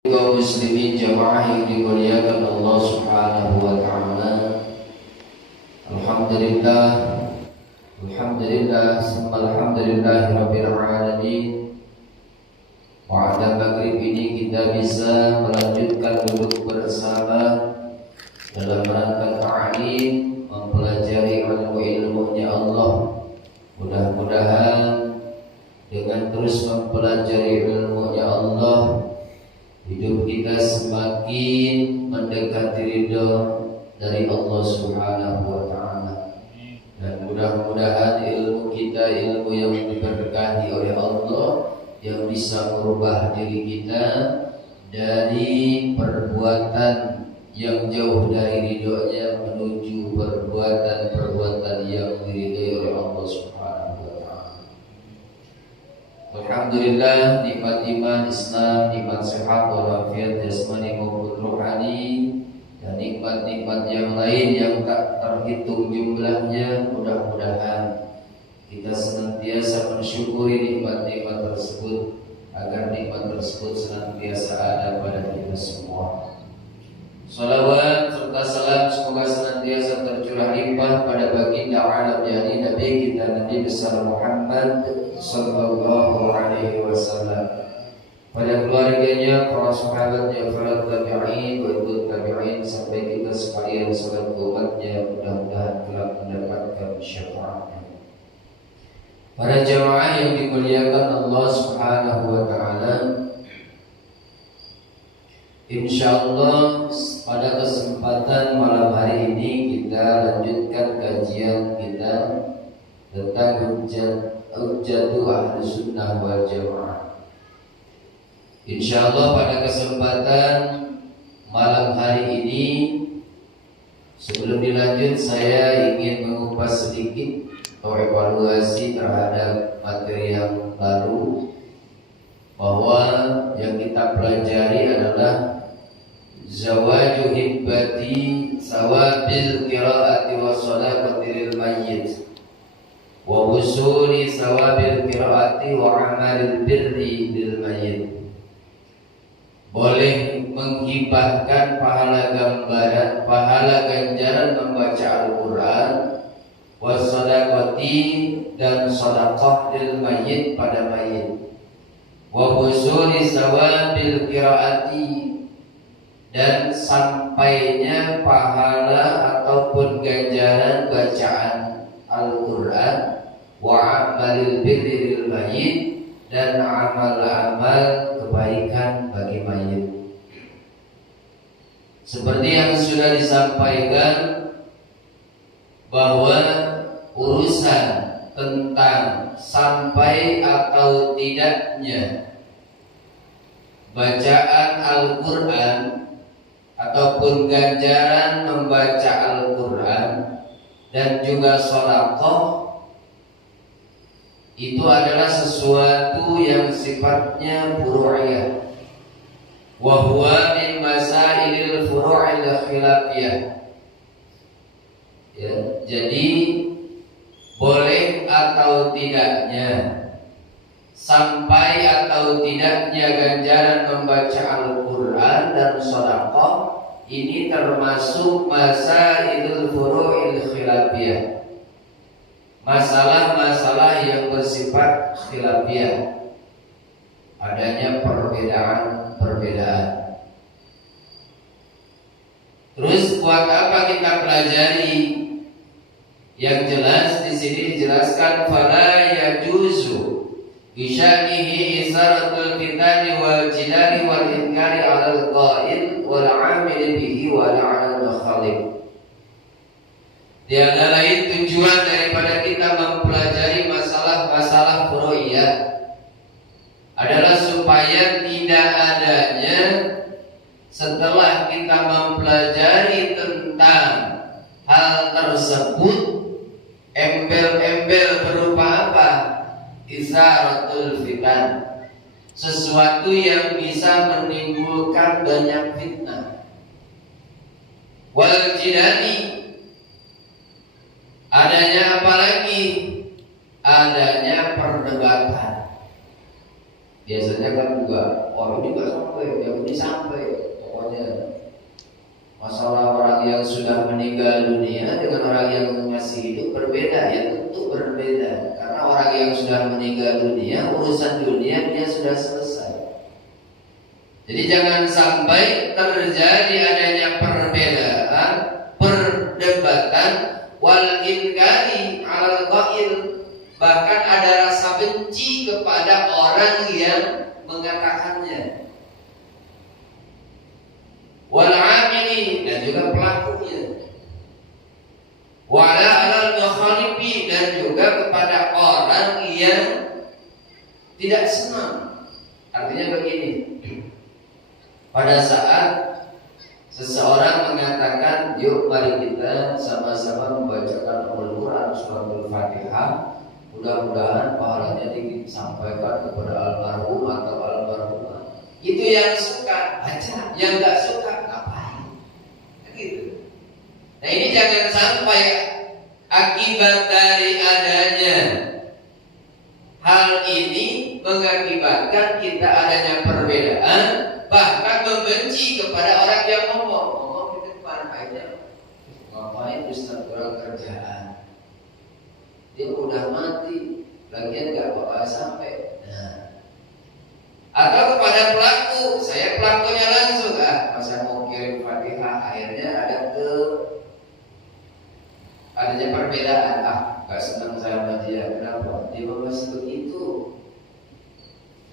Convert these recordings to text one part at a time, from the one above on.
kaum muslimin jamaah yang dimuliakan Allah Subhanahu wa taala. Alhamdulillah, alhamdulillahirabbil alamin. Pada maghrib ini kita bisa melanjutkan duduk bersama dalam rangka ta'lim, mempelajari ilmu-ilmunya Allah. Mudah-mudahan dengan terus mempelajari ilmunya Allah, hidup kita semakin mendekati ridho dari Allah Subhanahu wa taala. Dan mudah-mudahan ilmu kita ilmu yang diberkahi oleh Allah, yang bisa merubah diri kita dari perbuatan yang jauh dari ridhonya menuju perbuatan-perbuatan yang diridhoi oleh Allah Subhanahu wa taala. Alhamdulillah, nikmat iman Islam, nikmat sehat walafiat jasmani maupun rohani, dan nikmat-nikmat yang lain yang tak terhitung jumlahnya. Mudah-mudahan kita senantiasa mensyukuri nikmat-nikmat tersebut, agar nikmat tersebut senantiasa ada pada kita semua. Salawat serta salam semoga senantiasa tercurah limpah pada baginda alam yakni Nabi kita Nabi besar Muhammad sallallahu alaihi wasallam, pada keluarganya, para sahabatnya, para tabi'in, wa tabi'in sampai kita sekalian salat umatnya, mudah-mudahan kelak mendapatkan syafaatnya. Para jamaah yang dimuliakan Allah Subhanahu wa taala, insyaallah pada kesempatan malam hari ini kita lanjutkan kajian kita tentang hujjatu ahli sunnah wal jamaah. Insyaallah pada kesempatan malam hari ini, sebelum dilanjut saya ingin mengupas sedikit atau evaluasi terhadap materi yang lalu, bahwa yang kita pelajari adalah zawaju hibbati sawabil qiraati wa sholati lil mayyit wa usuli sawabil qiraati wa amalil birri lil mayyit. Boleh menghibahkan pahala ganjaran membaca Al-Quran, wassadaqati dan sedekah lil mayyit pada mayit, wa husuli sawabil qiraati dan sampainya pahala ataupun ganjaran bacaan Al-Quran, wa amalil birri lil mayyit dan amal-amal kebaikan bagi mayit. Seperti yang sudah disampaikan, bahwa urusan tentang sampai atau tidaknya bacaan Al-Quran ataupun ganjaran membaca Al-Quran dan juga sedekah, itu adalah sesuatu yang sifatnya furu'iyah, wa huwa min masailil furu'il khilafiyah. Ya, jadi boleh atau tidaknya, sampai atau tidaknya ganjaran membaca Al-Quran dan sedekah ini termasuk masailul furu'il khilafiyah, masalah-masalah yang bersifat khilafiyah, adanya perbedaan. Terus buat apa kita pelajari? Yang jelas di sini dijelaskan fala yajuzu bisyanihi isaratul fitani wal jidali wal inkari 'alal qa'il wal 'amil bihi wa 'alal mukhalif. Tiada lain tujuan daripada kita mempelajari masalah-masalah furu'iyah adalah supaya tidak adanya, setelah kita mempelajari tentang hal tersebut, embel-embel berupa apa? Izaratul fitan, sesuatu yang bisa menimbulkan banyak fitnah. Wal jidali, adanya apa lagi? Adanya perdebatan. Biasanya kan juga orang juga sama sampai. Pokoknya masalah orang yang sudah meninggal dunia dengan orang yang masih hidup berbeda, ya tentu berbeda. Karena orang yang sudah meninggal dunia, urusan dunia dia sudah selesai. Jadi jangan sampai terjadi adanya perbedaan, perdebatan, wal inkari alal qail, bahkan ada rasa benci kepada orang yang mengatakannya. Wal amili, dan juga pelakunya. Wala alal mukhalifi, dan juga kepada orang yang tidak senang. Artinya begini, pada saat seseorang mengatakan, yuk mari kita sama-sama membacakan Al-Quran Suratul Fatihah, mudah-mudahan pahalanya disampaikan kepada almarhum atau almarhumah. Itu yang suka baca, yang nggak suka ngapain? Gitu. Nah ini jangan sampai akibat dari adanya hal ini mengakibatkan kita adanya perbedaan, bahkan membenci kepada orang yang ngomong di depan. Akhirnya ngapain Ustaz, kurang kerjaan, dia udah mati, lagian gak bakal sampai. Nah, atau kepada pelaku, saya pelakunya langsung, masa mau kirim Fatihah, akhirnya adanya perbedaan. Gak senang saya sama dia, kenapa? Dia masih begitu.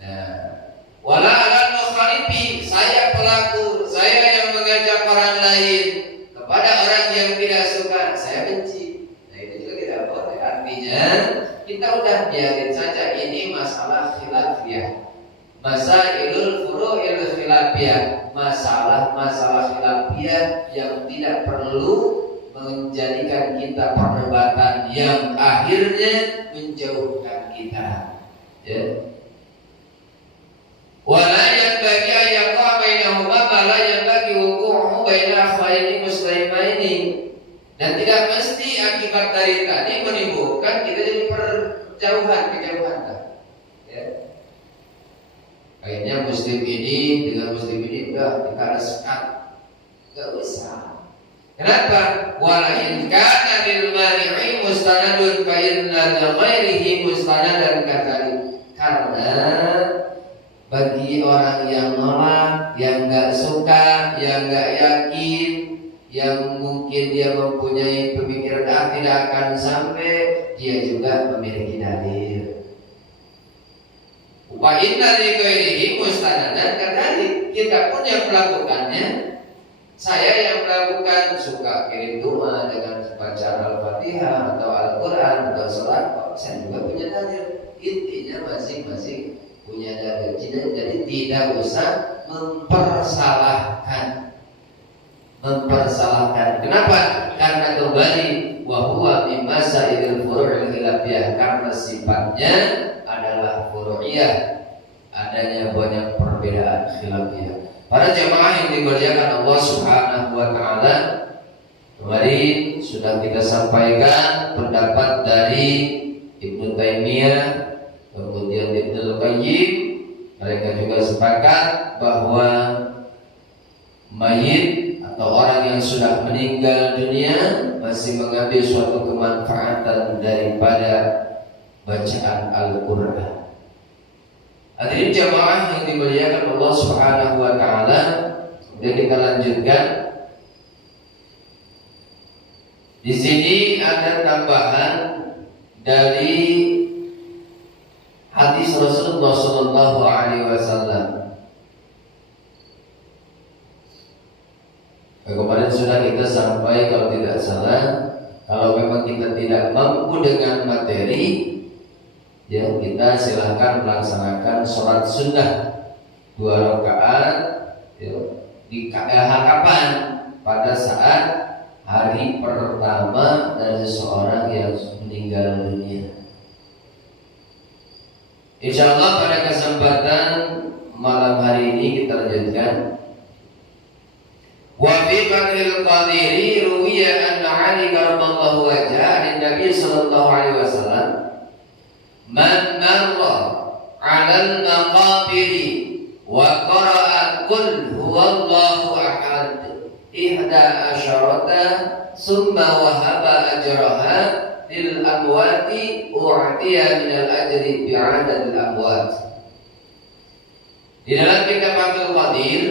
Nah, wala alal mukhalifi, saya pelaku, saya yang mengajak orang lain kepada orang yang tidak suka, saya benci. Nah itu juga tidak boleh. Artinya kita udah biarin saja, ini masalah khilafiyah, masailul furu'il khilafiyah, masalah khilafiyah yang tidak perlu menjadikan kita perdebatan yang akhirnya menjauhkan kita. Ya. Wala yang bagi ayat bainahuma la yang bagi wuqu'u baina akhaini muslimaini, dan tidak mesti akibat dari tadi menimbulkan kita jadi kejauhan. Ya. Akhirnya muslim ini dengan muslim ini udah kita sekat, enggak usah. Kenapa? Wala in kana lil mani'i mustanadun fa inna li ghairihi mustanadan kadzalik. Karena bagi orang yang nolak, yang enggak suka, yang enggak yakin, yang mungkin dia mempunyai pemikiran tidak akan sampai, dia juga memiliki dalil. Wa inna li ghairihi mustanadan kadzalik. Kita pun yang melakukannya. Saya yang melakukan suka kirim doa dengan baca Al-Fatihah atau Al-Quran atau salat, saya juga punya dalil. Intinya masing-masing punya dalil. Jadi tidak usah mempersalahkan. Kenapa? Karena kembali wahwa mimma sa'idil furu'il khilafiyah, karena sifatnya adalah furu'iyah, adanya banyak perbedaan khilafiyah. Para jamaah yang dimuliakan Allah Subhanahu wa taala, kemarin sudah kita sampaikan pendapat dari Ibnu Taimiyah, kemudian Ibnu Qayyim. Mereka juga sepakat bahwa mayit atau orang yang sudah meninggal dunia masih mengambil suatu kemanfaatan daripada bacaan Al-Quran. Hadirin jamaah yang dimuliakan Allah Subhanahu wa taala, kemudian kita lanjutkan. Di sini ada tambahan dari hadis Rasulullah sallallahu alaihi wasallam. Kemarin sudah kita sampai, kalau tidak salah, kalau memang kita tidak mampu dengan materi, ya kita silahkan melaksanakan sholat sunnah 2 rakaat ya, di kapan? Pada saat hari pertama dari seseorang yang meninggal dunia. Insyaallah pada kesempatan malam hari ini kita lanjutkan. Wa fi Fathil Qadiri ruwiya anna Ali karramallahu wajhahu an-nabi sallallahu alaihi wasallam man marra 'alal maqabiri wa qara'a qul huwallahu ahad ihda asyarata summa wahaba ajraha lil amwati u'tiya minal ajri bi'adadil amwat. Di dalam kitab Fathul Qadir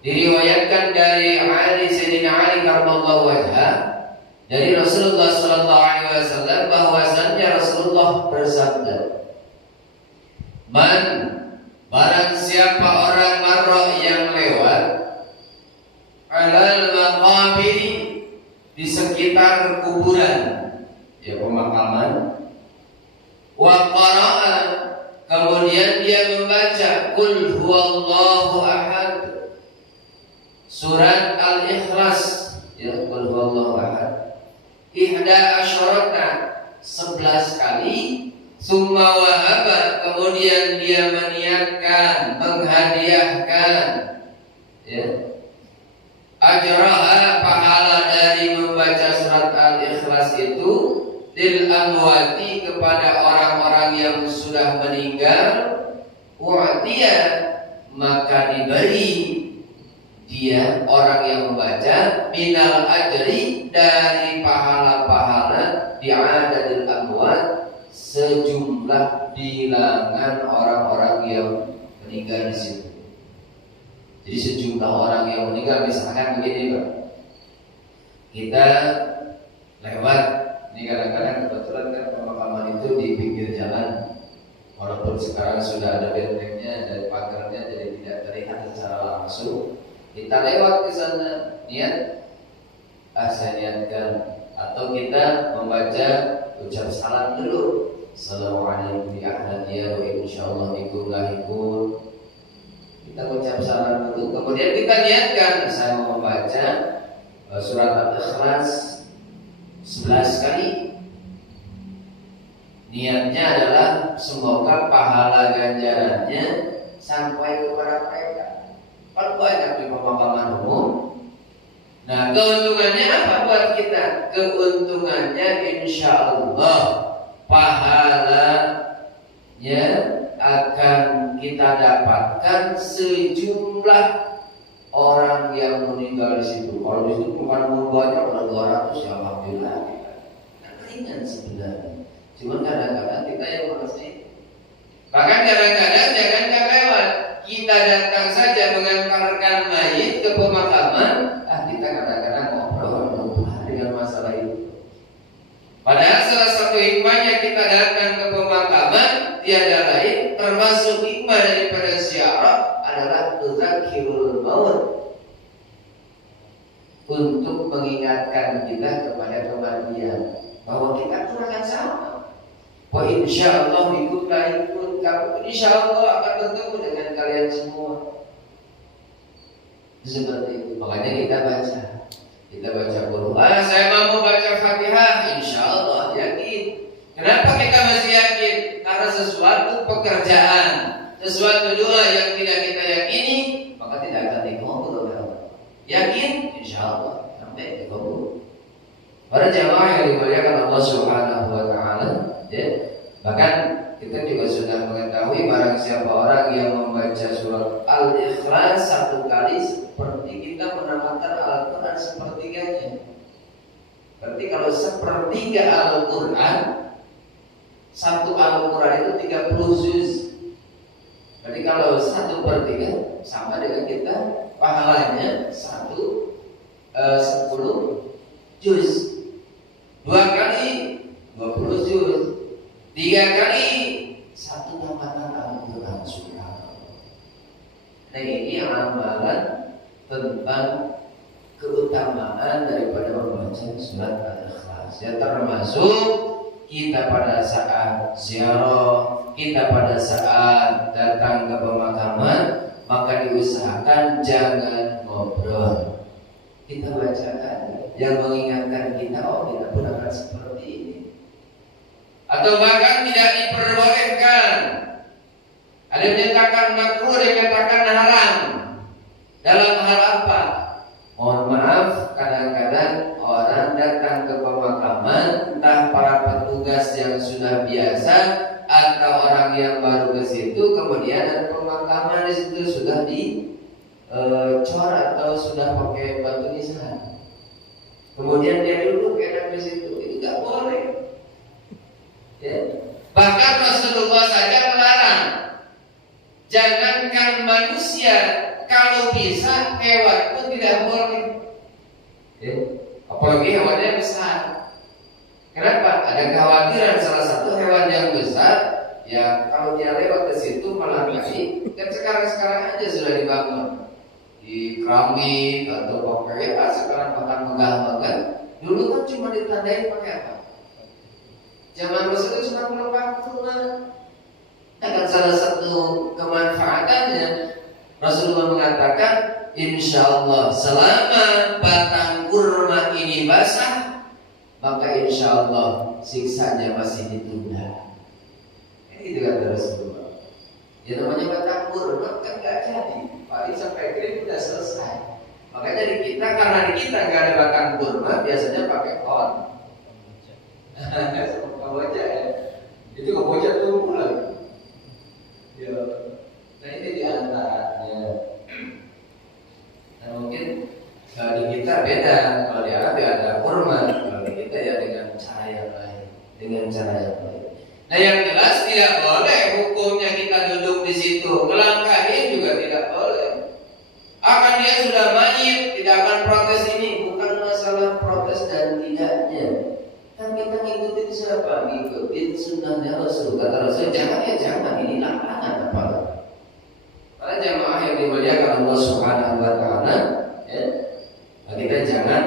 diriwayatkan dari Ali Sayyidina Ali karramallahu wajhah dari Rasulullah sallallahu alaihi wasallam bahwasannya Rasulullah bersabda, "Man barang siapa orang marra yang lewat alal maqabiri di sekitar kuburan, ya pemakaman, wa qara'a kemudian dia membaca qul huwallahu ahad, surat Al-Ikhlas, ya qul huwallahu ahad, ihda asyarata 11 kali, summa wahaba kemudian dia meniatkan, menghadiahkan, ya ajraha pahala dari membaca surat Al-Ikhlas itu lil amwati kepada orang-orang yang sudah meninggal, u'tiya maka diberi dia orang yang membaca minal ajri dari pahala-pahala bi'adadil amwat sejumlah bilangan orang-orang yang meninggal di situ. Jadi sejumlah orang yang meninggal, misalkan begini Pak, kita lewat, ini kadang-kadang kebetulan kan pemakaman itu di pinggir jalan, walaupun sekarang sudah ada bentengnya dan pagarnya jadi tidak terlihat secara langsung. Kita lewat ke sana, niat, saya niatkan, atau kita membaca ucap salam dulu, Assalamualaikum ya ahladiyah wa insyaallah bikum lahikun. Kita ucap salam dulu, kemudian kita niatkan, saya mau membaca surat Al-Ikhlas 11 kali. Niatnya adalah semoga pahala ganjarannya sampai kepada mereka. Kalau banyak di pemakaman umum. Nah, keuntungannya apa buat kita? Keuntungannya insya Allah pahalanya akan kita dapatkan sejumlah orang yang meninggal di situ. Kalau di situ bukan banyak, orang 200 ya alhamdulillah. Ringan sebenarnya. Cuma kadang-kadang kita yang mengerti. Bahkan kadang-kadang jangan lewat. Kita datang saja mengantarkan mayit ke pemakaman, kita kadang-kadang ngobrol dengan masalah itu. Padahal salah satu hikmahnya kita datang ke pemakaman tiada lain, termasuk hikmah daripada ziarah adalah tudzakirul maut, untuk mengingatkan kita kepada kematian, bahwa kita pun akan sama. Wa insyaallah bikum lahikun, kamu insyaallah akan bertemu dengan kalian semua. Seperti itu. Makanya kita baca Quran. Saya mau baca Fatihah, insyaallah yakin. Kenapa kita masih yakin? Karena sesuatu pekerjaan, sesuatu doa yang tidak kita yakini, maka tidak akan dikabul oleh Allah. Yakin, insyaallah sampai dikabul. Para jamaah yang dimuliakan Allah Subhanahu wa taala, ya. Bahkan kita juga sudah mengetahui barang siapa orang yang membaca surat Al-Ikhlas 1 kali seperti kita menamakan Al-Quran sepertiganya. Berarti kalau sepertiga Al-Quran, 1 Al-Quran itu 30 juz. Berarti kalau 1/3 sama dengan kita pahalanya 10 juz. 2 kali 20 juz. 3 kali 1 tamatan Al-Quran. Subhanallah. Nah, ini amalan tentang keutamaan daripada membaca surat Al-Ikhlas. Ya, termasuk kita pada saat ziarah, kita pada saat datang ke pemakaman, maka diusahakan jangan ngobrol. Kita bacakan yang mengingatkan kita, oh kita pun akan seperti ini. Atau bahkan tidak diperbolehkan. Ada yang menyatakan makruh, ada yang menyatakan haram. Dalam hal apa? Mohon maaf, kadang-kadang orang datang ke pemakaman, entah para petugas yang sudah biasa atau orang yang baru ke situ, kemudian ada pemakaman halaman di situ sudah dicoret atau sudah pakai batu nisan. Kemudian dia duduk enak di situ, itu nggak boleh. Ya. Bahkan Rasulullah saja melarang. Jangankan manusia, kalau bisa hewan pun tidak boleh. Ya. Apalagi hewannya besar. Kenapa? Ada kekhawatiran salah satu hewan yang besar, ya kalau dia lewat ke situ melangkahi, dan sekarang aja sudah dibangun di keramik atau pakai sekarang bahkan megah-megah. Dulu kan cuma ditandai pakai apa? Zaman Rasul itu cuma merupakan rumah. Dan salah satu kemanfaatannya Rasulullah mengatakan, insya Allah selama batang kurma ini basah, maka insya Allah siksanya masih ditunda. Ini juga kata Rasulullah. Ya namanya batang kurma kan gak jadi, paling sampai kering sudah selesai. Makanya di kita, karena di kita gak ada batang kurma, biasanya pakai pot. Kaboja ya, itu kaboja tumbuh lagi. Ya, nah ini diantaranya. Nah mungkin kalau di kita beda, kalau di Arab ya ada kurma, kalau di kita ya dengan cara yang lain, Nah yang jelas tidak boleh hukumnya kita duduk di situ, melangkahi juga tidak boleh. Akan dia sudah mayit, tidak akan protes ini, bukan masalah protes dan tidaknya. Kan kita ngikutin siapa? Ngikutin sunnahnya Rasul. Kata Rasul, jangan ini larangan apa? Karena jamaah yang dimuliakan Allah Subhanahu wa taala, ya, kita jangan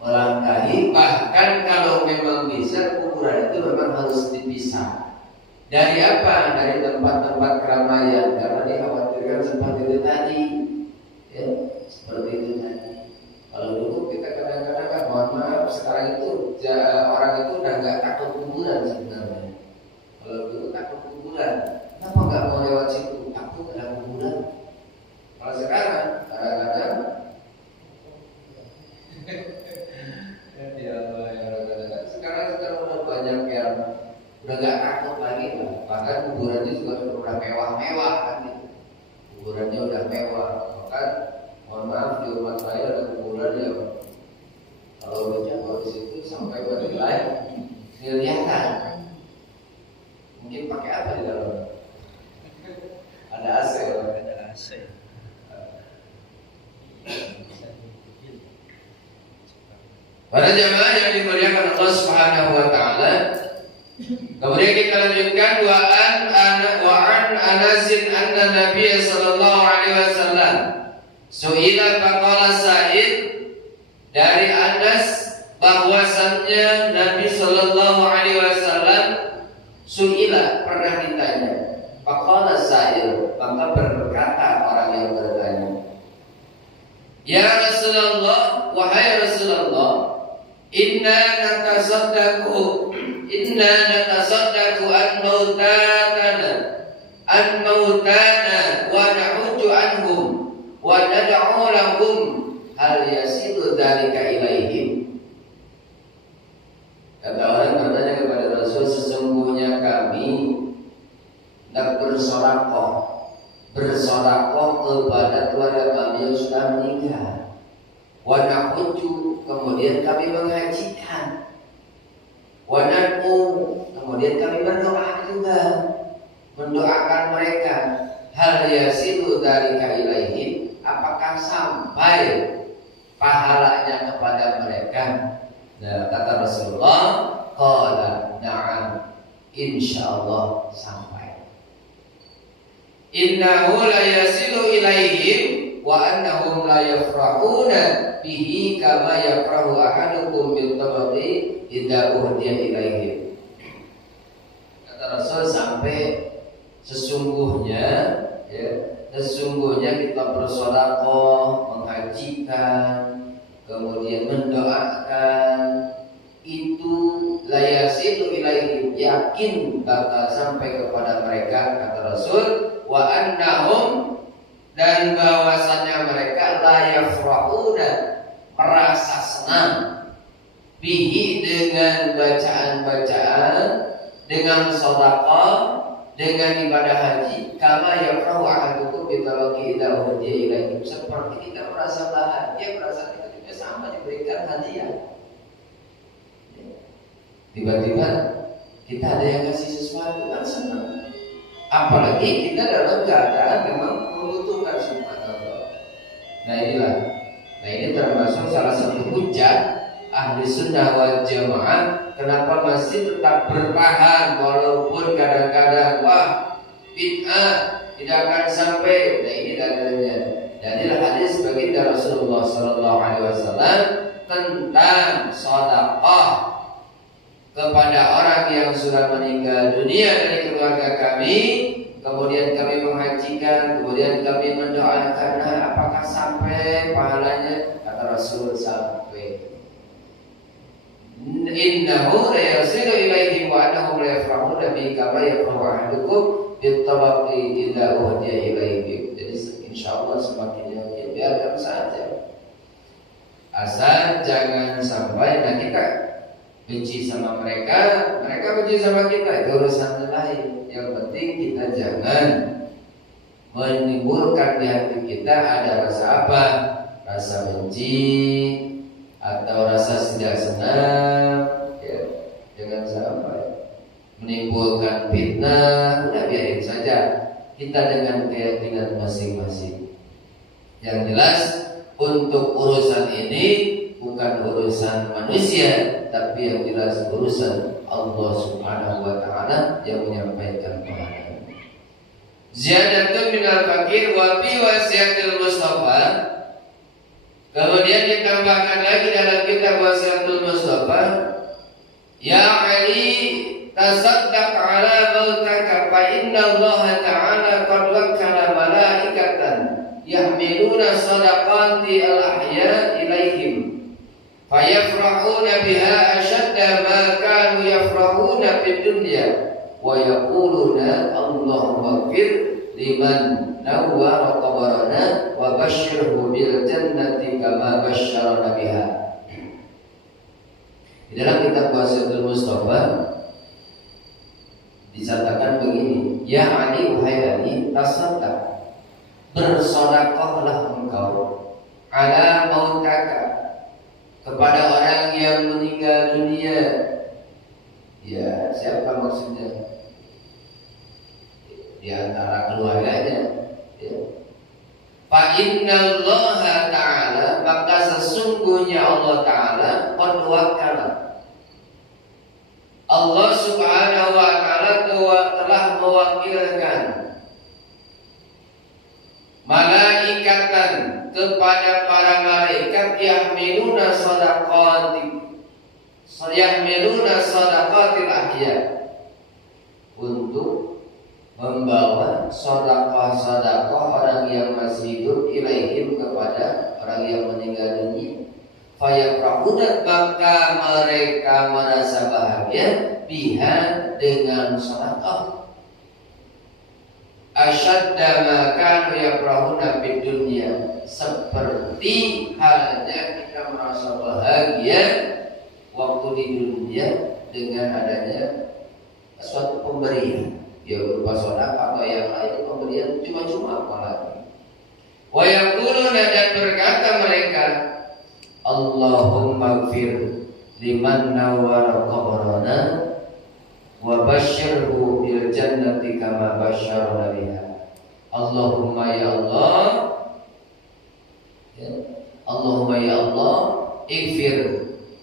melangkahi. Bahkan kalau memang bisa, kuburan itu memang harus dipisah. Dari apa? Dari tempat-tempat keramaian, karena dikhawatirkan seperti itu tadi, ya, seperti itu tadi. Kalau dulu kita kadang-kadang kan, mohon maaf, sekarang itu orang itu udah nggak takut kuburan sebenarnya. Kalau dulu takut kuburan, kenapa nggak mau lewat situ? Takut ada kuburan. Kalau sekarang kadang-kadang ya Allah, sekarang udah banyak yang udah nggak takut lagi lah. Bahkan kuburannya juga udah mewah-mewah kan gitu. Kuburannya udah mewah. Bahkan mohon maaf, di rumah saya ada kuburan yang kalau di situ sampai bernilai miliaran. Mungkin pakai apa di dalam? Ada AC. Para jamaah yang dimuliakan Allah Subhanahu wa taala. Kemudian kita lanjutkan wa an Anasin anna Nabiy sallallahu alaihi wasallam su'ila faqala Sa'id, dari Anas bahwasannya Nabi sallallahu alaihi wasallam su'ila, pernah ditanya. Faqala Sa'id, maka berkata orang yang bertanya, ya Rasulullah, wahai Rasulullah, inna natasaddaqu an mautana wa na'uddu anhum wa nad'u lahum hal yasilu dzalika ilaihim. Kata orang bertanya kepada Rasul, sesungguhnya kami hendak bersorakoh kepada keluarga kami yang sudah meninggal. Wa na'uddu, kemudian kami menghajikan. Wa nad'u, kemudian kami berdoa juga, mendoakan mereka. Hal yasilu dzalika ilaihim, apakah sampai pahalanya kepada mereka? Nah, kata Rasulullah, qala na'am, insyaallah sampai. Innahu la yasilu ilaihim wa annahum la yafrahuna bihi kama yafrahu ahadukum bil tabaqi idza uhdiya ilaihim. Kata Rasul, sampai sesungguhnya kita bersedekah, menghajikan, kemudian mendoakan, itu layasilu ilaihim, yakin bakal sampai kepada mereka. Kata Rasul, wa annahum, dan bahwasannya mereka layafrahuna, merasa senang, bihi, dengan bacaan-bacaan, dengan sedekah, dengan ibadah haji, kama yafrahu ahadukum bi talaqi idza uhdiya ilaihi, seperti kita merasa bahagia, merasa kita juga sama diberikan hadiah. Tiba-tiba kita ada yang kasih sesuatu, kan senang. Apalagi kita dalam keadaan memang membutuhkan, subhanallah. Nah ini termasuk salah satu hujah ahli sunnah wal jamaah, kenapa masih tetap bertahan walaupun kadang-kadang bid'ah tidak akan sampai. Nah ini dalilnya. Dalil hadis baginda Rasulullah sallallahu alaihi wasallam tentang sedekah kepada orang yang sudah meninggal dunia dari keluarga kami, kemudian kami menghajikan, kemudian kami mendoakan, apakah sampai pahalanya? Kata Rasul, sampai. Innahu la yasilu ilaihi wa annahum la yafrahuna bi kama yafrahu ahadukum bitabaqi idza uhdiya ilaihi. Jadi insyaallah semakin yakin, biarkan saja. Asal jangan sampai kita benci sama mereka, mereka benci sama kita, itu urusan lain. Yang penting kita jangan menimbulkan di hati kita ada rasa apa? Rasa benci atau rasa tidak senang, ya. Jangan sampai menimbulkan fitnah. Udah biarin saja, kita dengan keyakinan masing-masing. Yang jelas untuk urusan ini bukan urusan manusia, tapi yang jelas urusan Allah Subhanahu wa taala yang menyampaikan kepada. Ziyadatun minal fakir wa fi wasiyatil Mustafa. Kemudian ditambahkan lagi dalam kitab Wasiyatul Mustafa, ya Ali tasaddaq ala mautaka fa inna Allah ta'ala qad wakkala malaikatan yahmiluna sadaqati al-ahya ilaihim fayafrahuna biha ashadda ma kanu yafrahuna fid dunya wa yaquluna Allahumma ighfir liman nawwara qabrana wa basyirhu bil jannati kama basyarana biha. Di dalam kitab Wasiyatul Mustafa disatakan begini, ya Ali, wahai Ali, tasaddaq, bersedekahlah engkau ala mautaka, kepada orang yang meninggal dunia. Ya, siapa maksudnya? Di antara keluarganya. Ya. Fa innallaha ta'ala, maka sesungguhnya Allah Ta'ala qad wakkala, Allah Subhanahu wa ta'ala telah mewakilkan malaikatan, kepada para malaikat yahmiluna sadaqatil ahya, untuk membawa sedekah orang yang masih hidup ilaihim, kepada orang yang meninggal dunia. Fayafrahuna, maka mereka merasa bahagia biha, dengan sedekah. Asyadda ma kanu yafrahuna fid dunya, seperti halnya kita merasa bahagia waktu di dunia dengan adanya suatu pemberian, ya berupa sedekah atau yang lain, pemberian cuma-cuma apalagi. Wa yaquluna, dan berkata mereka, Allahumma ighfir liman nawwara qabrana wa basyirhu bil jannati kama basyarna biha. Allahumma ya Allah, ya. Allahumma ya Allah, ighfir,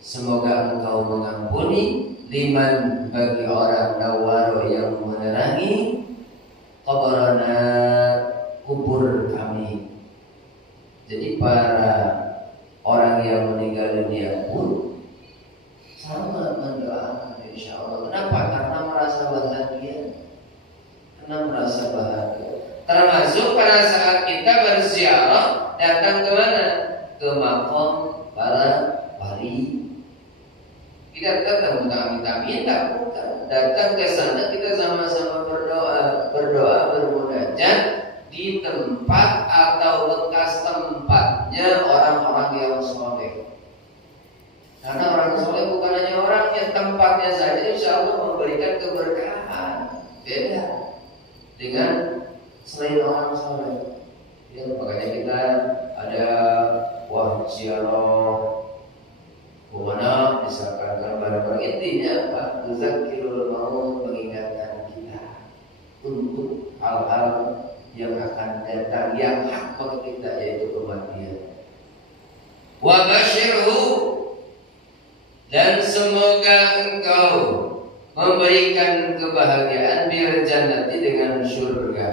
semoga engkau mengampuni, liman, bagi orang, nawwara, yang menerangi, qabrana, kubur kami. Jadi para orang yang meninggal dunia pun sama mendoakan, insya Allah. Kenapa? Karena merasa bahagia. Termasuk pada saat kita berziarah, datang ke mana? Ke makam para wali. Tidak datang minta-minta, bukan. Datang ke sana kita sama-sama berdoa, bermunajat di tempat atau bekas tempatnya orang-orang yang soleh. Karena orang soleh bukan hanya orangnya, tempatnya saja insya Allah memberikan keberkahan. Beda. dengan selain orang soleh. Ya, makanya kita ada ziarah kemana misalkan barang-barang, intinya apa? Tuzakirul maut, mengingatkan kita untuk hal-hal yang akan datang yang hak bagi kita, yaitu kematian. Wa basyirhu, dan semoga engkau memberikan kebahagiaan bil jannati, dengan surga.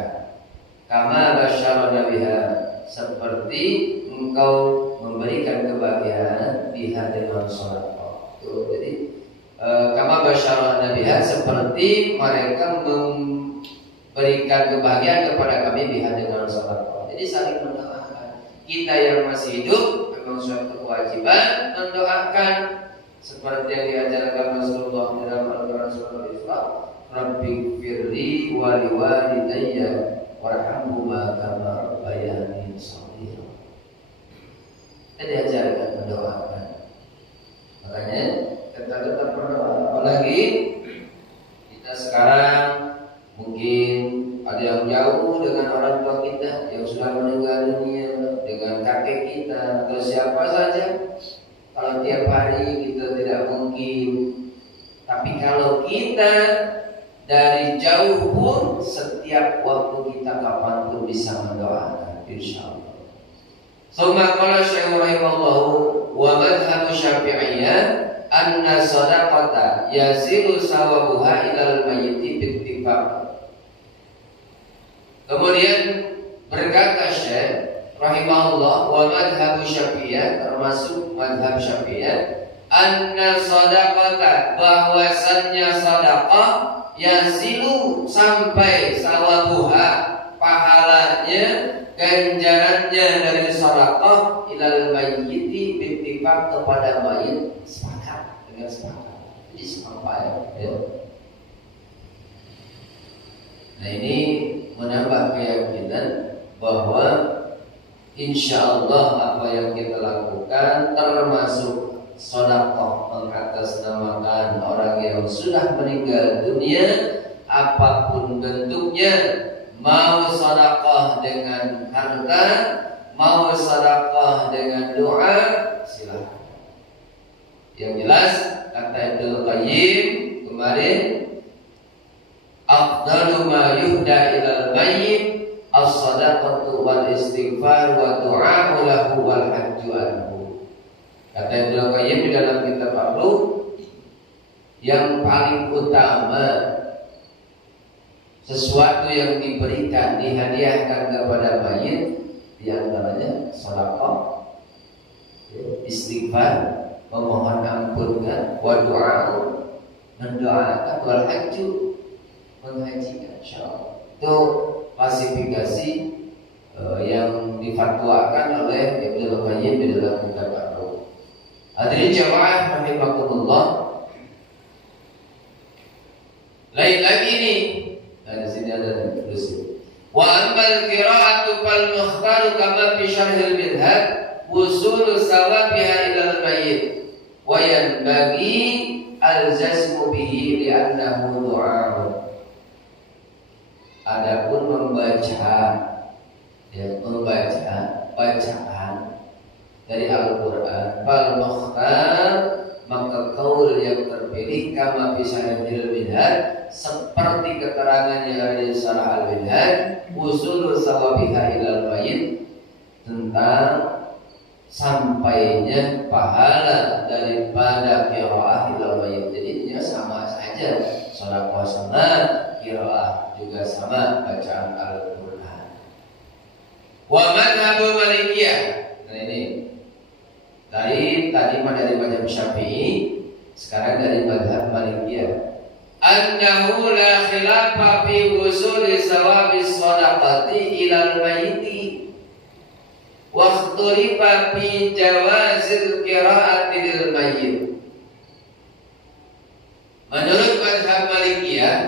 Kama basyarana biha, seperti engkau memberikan kebahagiaan biha dengan sedekah. Jadi kama basyarana biha, seperti mereka memberikan kebahagiaan kepada kami biha dengan sedekah. Jadi saling mendoakan. Kita yang masih hidup memang suatu kewajiban mendoakan, seperti yang diajarkan Rasulullah dalam Al-Quran surah Al-Isra, Rabbi firli wa liwalidayya warhamhuma kama rabbayani shaghira. Kita diajarkan mendoakan. Makanya kita tetap berdoa. Apalagi kita sekarang mungkin ada yang jauh dengan orang tua kita yang sudah meninggal dunia, dengan kakek kita atau siapa saja. Kalau tiap hari kita tidak mungkin, tapi kalau kita dari jauh pun setiap waktu kita kapanpun bisa mendoakan, insyaallah. Summa qala Syekh rahimahullah wa madhhabu Syafi'iyah anna shadaqata yasilu sawabuha ilal mayyiti bittifaq. Kemudian berkata Syekh rahimahullah wa madhhabu Syafi'iyah, termasuk madhab Syafi'iyah, anna shadaqata, bahwasannya sedekah yasilu, sampai sawabuha, pahalanya, ganjarannya dari sedekah ilal mayyiti bittifaq, kepada mayit sepakat, dengan sepakat. Jadi sampai ya. Nah, ini menambah keyakinan bahwa insyaallah apa yang kita lakukan, termasuk sedekah mengatasnamakan orang yang sudah meninggal dunia, apapun bentuknya, mau sedekah dengan harta, mau sedekah dengan doa, silakan. Yang jelas kata Ibnu Qayyim kemarin, afdalu ma yuhda ilal mayyit as-sadaqatu wal istighfar wa du'a'u lahu wal hajju anhu. Kata Ibnu Qayyim di dalam kitab Ar-Ruh, yang paling utama sesuatu yang diberikan, dihadiahkan kepada mayit, di antaranya sedekah, istighfar, memohon ampunkan, wa du'a'u, mendoakan, wal hajju, menghajikan, insyaallah. Itu klasifikasi yang difatwakan oleh Ibnu Qayyim di dalam kitab Ar-Ruh. Hadirin jamaah rahimakumullah. Lain lagi ini. Nah, di sini ada tulis. Wa ammal qira'atu fal mukhtaru kama fi syarhil minhaj wusul sawabiha ilal mayyit wa yanbaghi al-jazmu bihi li'annahu du'a. Adapun membaca bacaan dari Al-Quran, fal mukhtar, maka qaul yang terpilih, kama fi syarhil minhaj, seperti keterangan yang ada di syarah al-minhaj, usul sawabiha ilal mayyit, tentang sampainya pahala daripada qiraah ilal mayyit. Jadi ini sama saja, sedekah sama, qiraah juga sama, bacaan Al-Quran. Wa madhabu Malikiyah. Nah ini dari tadi dari madhab Syafi'i, sekarang dari madhab Malikiyah. Annahu la khilafa fi wusuli sawabis shadaqati ilal mayyiti wa ikhtalifa fi jawazil qira'ati lil mayyit. Menurut madhab Malikiyah,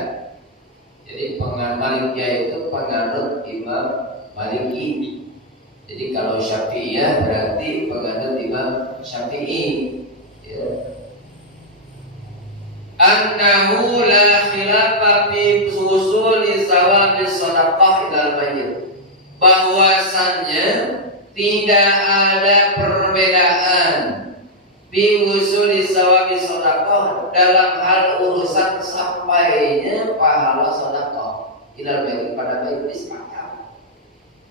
jadi Malikiyah itu penganut Imam Maliki. Jadi kalau Syafi'iyah berarti penganut Imam Syafi'i. Ya. Annahu la khilafa fi usuli sawabis shadaqah ilal mayyit, bahwasannya tidak ada perbedaan bi wusuli sawabi shadaqah dalam hal urusan sampainya pahala shadaqah ilal mayyit pada mayit disepakati.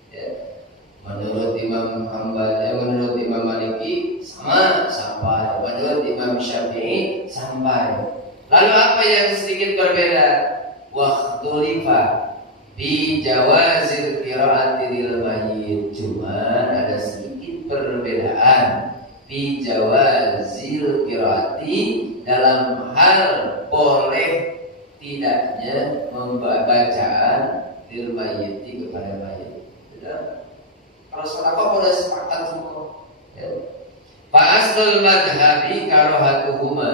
Ya. Menurut Imam Hambali, menurut Imam Maliki sama sampai, menurut Imam Syafi'i sampai. Lalu apa yang sedikit berbeda? Wakhtulifa bi jawazil qiraati lil mayyit. Cuma ada sedikit perbedaan bi jawazil qiraati dalam hal boleh tidaknya membacaan lil mayyit kepada mayit. Sudah. Kalau sedekah udah sepakat semua. Ya. Fa aslul madhhabi karahatuhuma.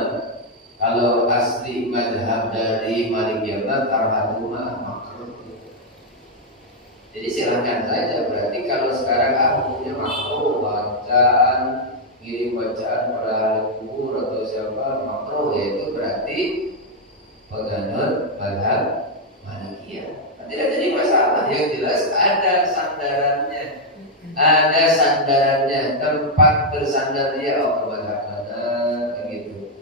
Kalau asli madhab dari Malikiyah karahatuhuma makruh. Jadi silakan saja. Berarti kalau sekarang hukumnya makruh, bacaan, ngirim bacaan pada ahli kubur atau siapa makruh, yaitu berarti pegangan madhab Malikiyah. Tidak jadi masalah. Yang jelas ada sandarannya. Ada sandarannya, tempat bersandarnya mana gitu.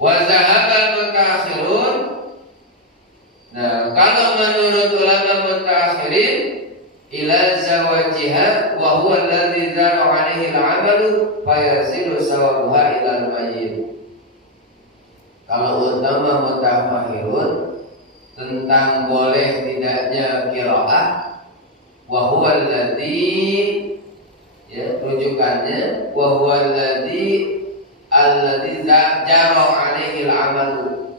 Wa zahabal mutaakhirun. Nah, kalau menurut ulama mutaakhirin ila zawajiha wa huwa alladhi daru 'alaihi al-'amalu fa yasilu sawabuha ila al-mayyit. Kalau ulama mutaakhirun tentang boleh tidaknya qiraah, wa huwa alladzi, ya rujukannya wa huwa alladzi jara 'alaihi al-'amalu,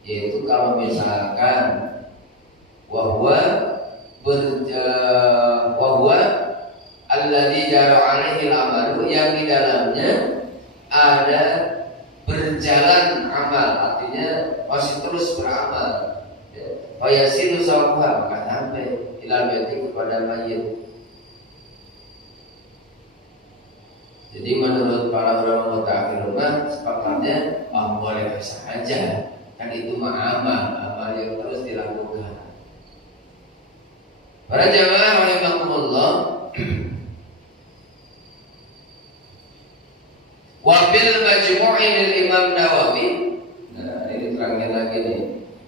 yaitu kalau misalkan wa huwa alladzi jara 'alaihi al-'amalu, yang di dalamnya ada berjalan amal, artinya masih terus beramal, ya. Fa yasilu sawabuha, maka sampai ilal mayyit kepada mayit. Jadi menurut para ulama mutaakhirun sepakatnya boleh saja, kan itu mah amal yang terus dilakukan. Para jamaah rahimakumullah, wa bil majmu'i lil Imam Nawawi. Nah, ini terangin lagi nih.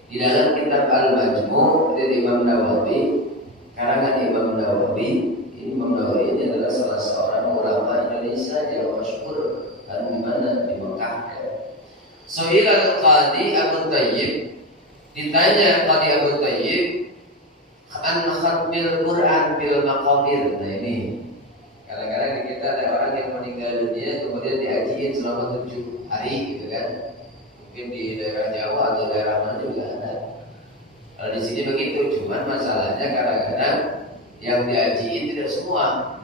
Di dalam kitab Al-Majmu' dari Imam Nawawi, karangan Imam Nawawi, Imam Nawawi ini adalah salah seorang ulama Indonesia yang masyhur dan di mana di Mekah. Su'il al-Qadi Abu Thayyib, ditanya Qadi Abu Thayyib an khatmil Quran fil maqabir. Nah ini kadang-kadang kita ada orang yang meninggal dunia kemudian dihajiin selama 7 hari gitu kan. Mungkin di daerah Jawa atau daerah mana juga ada. Kalau di sini begitu, cuman masalahnya kadang-kadang yang dihajiin tidak semua.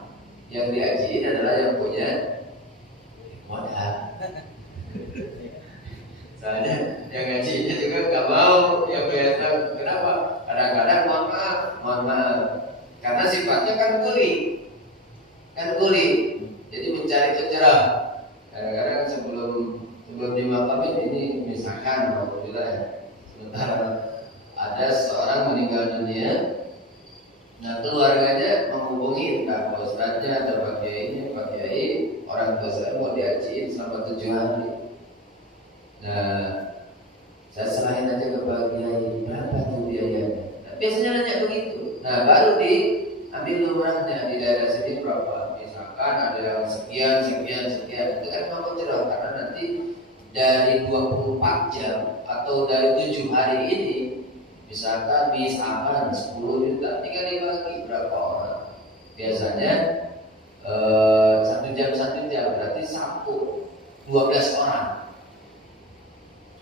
Yang dihajiin adalah yang punya modal. Soalnya yang hajiinnya juga nggak mau, yang biasa. Kenapa? Kadang-kadang mohon maaf, karena sifatnya kan kuli, jadi mencari cecerah. Kadang-kadang sebelum dimakamin ini misalkan alhamdulillah ya, sementara ada seorang meninggal dunia, nah keluarganya menghubungi entah Pak Ustadznya atau Pak Kiai, orang tua saya mau dihajiin selama 7 hari. Nah, saya serahin aja ke Pak Kiai, berapa tuh biayanya? Nah, biasanya nanya begitu. Nah, baru diambil lumrahnya di daerah sini berapa. Misalkan ada yang sekian, itu kan mau cerah karena nanti dari 24 jam atau dari 7 hari ini, misalkan 10 juta, tinggal dibagi berapa orang. Biasanya 1 jam berarti satu 12 orang.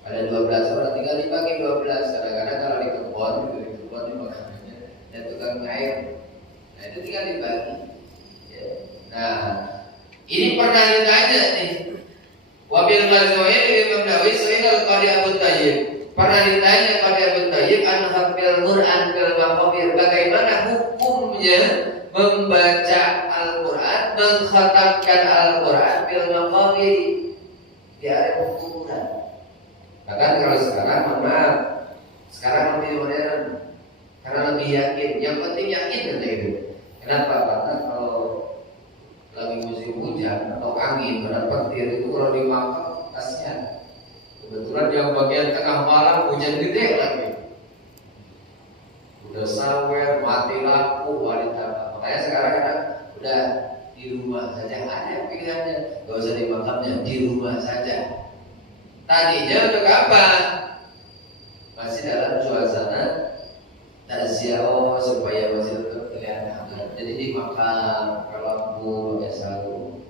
Ada 12 orang, tinggal dibagi 12. Kadang-kadang kalau di kebun di makanannya ada tukang air. Nah itu tinggal dibagi. Ya. Nah ini pernah ditanya nih. Wabil Mazmu'in Imam Nawawi Su'il al-Qadi Abu Thayyib, pernah ditanya Qadi Abu Thayyib an hafil Quran fil maqabir, bagaimana hukumnya membaca Al-Quran, mengkhatamkan Al-Quran fil maqabir, di area kuburan. Bahkan kalau sekarang mohon maaf, Sekarang lebih modern karena lebih yakin. Yang penting yakin aja itu. Kenapa? Karena kalau lagi musim hujan atau angin, ada petir itu kalau dimakan kasihan. Kebetulan yang bagian tengah malam hujan gede lagi. Udah sawer, mati lampu, wanita. Makanya sekarang kan udah di rumah saja. Ada pilihannya, gak usah di makamnya, di rumah saja. Tadinya untuk apa? Masih dalam suasana takziah supaya masih tetap terlihat hangat. Jadi di makam kalau pakai sarung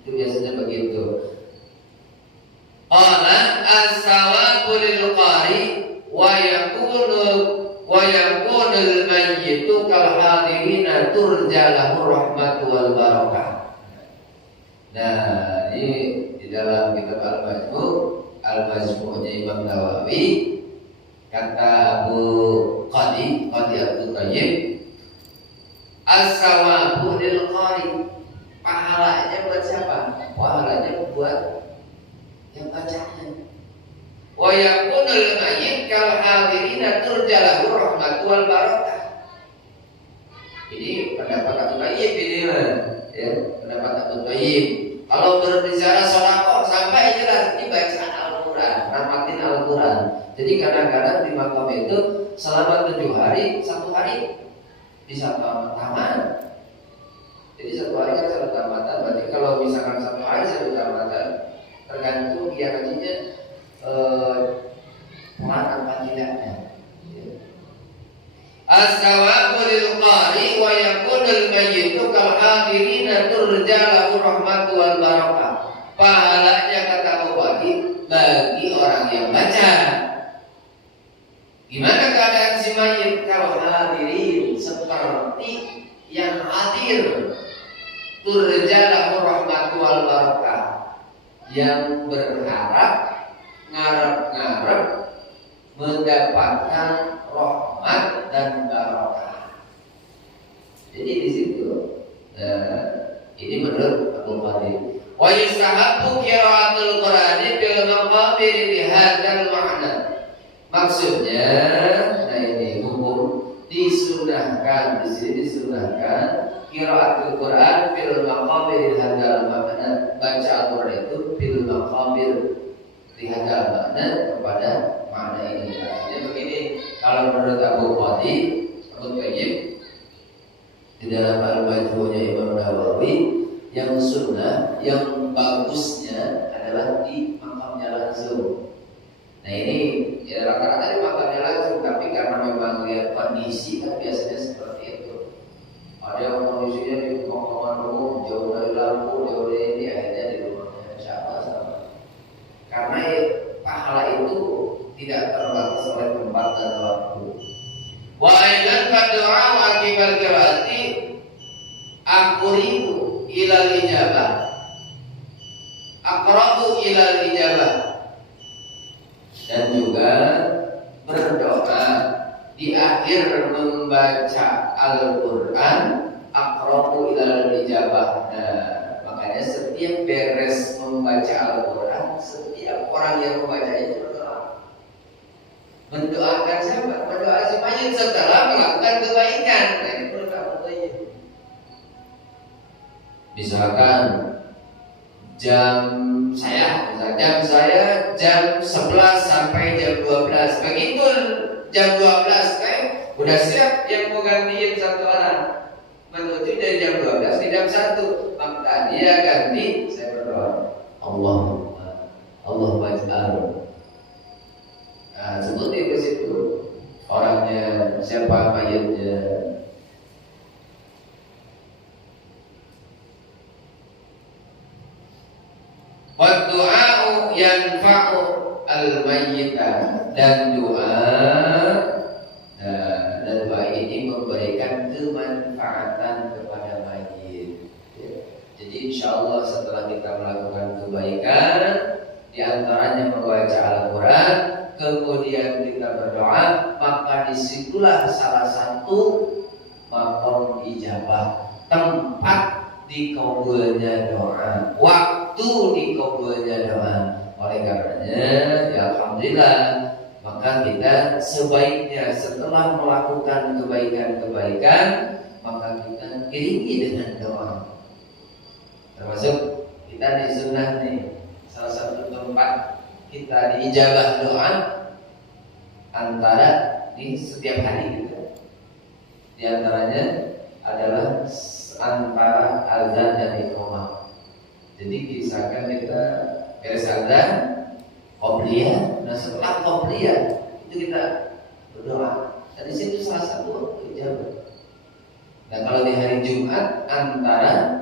itu biasanya begitu. Qala as-sawabu lil qari wa yakunul mayyitu kal hadirina turjalahu rahmatu wal barakah. Nah, ini di dalam kitab Al-Majmu'-nya Imam Nawawi kata Abu Qadi Abdul Qayyim, as-sawabu lil qari, pahalanya buat siapa? Pahalanya buat yang bacanya. Wa yakunul mayyit kal hadirina turjalahu rahmatu wal barakah. Ini pendapat Abdul Qayyim ini ya, pendapat Abdul Qayyim. Kalau berbicara sedekah sampai jelas ini bacaan Al-Qur'an, rahmatin Al-Qur'an. Jadi kadang-kadang di makam itu selama 7 hari, 1 hari di satu taman. Jadi 1 hari kan 1 tamatan. Berarti kalau misalkan 1 hari 1 tamatan, tergantung dia hajinya pelan apa tidaknya. As-sawabu lil qari wa yakunul mayyitu kal hadirina turjalahu rahmatu wal barakah. Pahalanya kata Bukhari bagi orang yang baca. Gimana keadaan si mayit? Kalau hadirin seperti yang hadir, turjalahu rahmatu wal barakah, yang berharap ngarep-ngarep mendapatkan rahmat dan barakah. Jadi di situ ini menurut Abu Qadir. Wa yustahabbu qiraatul Qur'ani bil maqabir bi hadzal ma'na. Maksudnya, nah ini hukum disunahkan, di sini disunahkan qiraatul Qur'an bil maqabir hadzal ma'na. Baca Al-Qur'an itu bil maqabir di hadzal ma'na, kepada makna ini. Artinya begini, kalau menurut Abu Qayyim di dalam Al-Majmu'-nya Imam Nawawi, yang sunnah, yang bagusnya adalah di makamnya langsung. Nah ini ya rata-rata di makamnya langsung, tapi karena memang lihat kondisi kan biasanya seperti itu. Ada yang kondisinya di pemakaman umum, jauh dari lampu, jauh dari ini, akhirnya di rumahnya sama-sama. Karena pahala itu tidak terbatas oleh tempat dan waktu. Wa aidan kad'a wa akibal qiraati aqribu ilal ijabah, aqrabu ilal ijabah, dan juga berdoa di akhir membaca Al-Qur'an aqrabu ilal ijabah. Nah, makanya setiap beres membaca Al-Qur'an, setiap orang yang membacanya berdoa. Mendoakan siapa? Mendoa si mayit setelah melakukan kebaikan. Nah, itu misalkan jam saya jam 11 sampai jam 12. Begitu jam 12 udah siap yang mau gantiin 1 orang. Menuju dari jam 12 ke jam 1, maka dia ganti, saya berdoa Allah waj'al. Nah, seperti itu situ orangnya, siapa mayatnya. Wa du'a'u yanfa'u al-mayyita, dan doa ini memberikan kemanfaatan kepada mayit. Jadi insyaallah setelah kita melakukan kebaikan, di antaranya membaca Al-Qur'an, kemudian kita berdoa, maka disitulah salah satu maqam ijabah, tempat dikabulnya doa, waktu dikabulnya doa. Oleh karenanya, ya alhamdulillah, maka kita sebaiknya setelah melakukan kebaikan-kebaikan, maka kita iringi dengan doa. Termasuk kita di sunnah nih, salah satu tempat kita diijabah doa antara di setiap hari gitu. Di antaranya adalah antara azan dan iqamah. Jadi kisahkan kita beres azan, qobliyah, nah setelah qobliyah itu kita berdoa. Dan di situ salah satu ijabah. Nah kalau di hari Jumat antara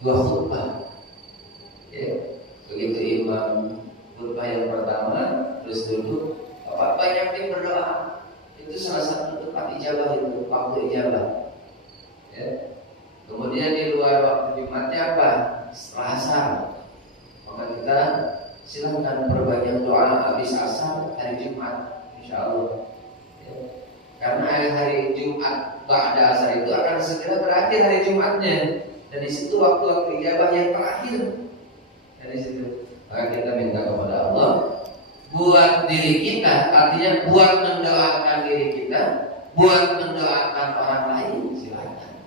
dua khutbah, ya, begitu imam khutbah yang pertama terus duduk, Bapak banyak berdoa. Itu salah satu tempat ijabah, itu waktu ijabah. Ya. Kemudian di luar waktu Jumatnya apa? Setelah asar, maka kita silakan perbanyak doa habis asar hari Jumat, insya Allah. Ya. Karena hari Jumat ba'da asar itu akan segera berakhir hari Jumatnya, dan di situ waktu-waktu ijabah yang terakhir. Dari situ, maka kita minta kepada Allah buat diri kita, artinya buat mendoakan diri kita, buat mendoakan orang lain, silakan.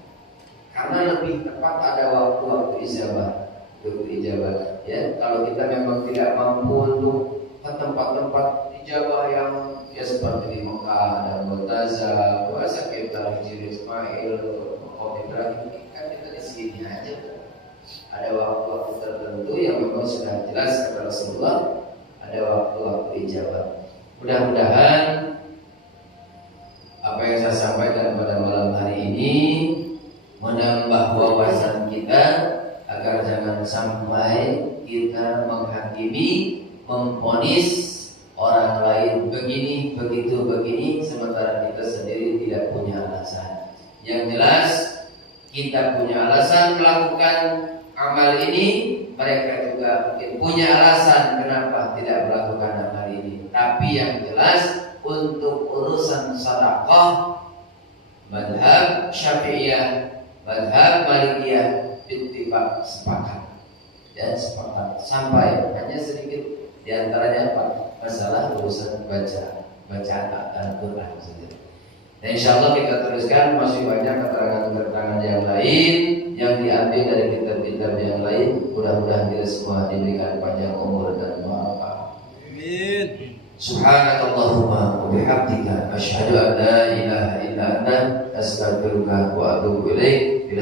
Karena lebih tepat ada waktu-waktu ijabah, ya. Kalau kita memang tidak mampu untuk ke tempat-tempat ijabah yang ya seperti di Mekah dan Mu'tazah, puasa kita Hijri Ismail, Maqam Ibrahim, kan kita di sini aja. Ada waktu-waktu tertentu yang memang sudah jelas kata Rasulullah, ada waktu-waktu ijabah. Mudah-mudahan apa yang saya sampaikan pada malam hari ini menambah wawasan kita agar jangan sampai kita menghakimi, memvonis orang lain begini, begitu, begini, sementara kita sendiri tidak punya alasan. Yang jelas kita punya alasan melakukan amal ini, mereka juga mungkin punya alasan kenapa tidak melakukan amal ini. Tapi yang jelas untuk urusan sedekah, mazhab Syafi'iyah, mazhab Malikiyah ittifaq, sepakat dan sepakat sampai hanya sedikit diantaranya apa? Masalah urusan bacaan Al-Quran saja. Dan insya Allah kita teruskan, masih banyak keterangan-keterangan yang lain yang diambil dari kitab-kitab yang lain. Mudah-mudahan kita semua diberikan panjang umur dan barokah. Amin. Subhanakallahumma wa bihamdika asyhadu an la ilaha illa anta astaghfiruka wa atubu ilaik.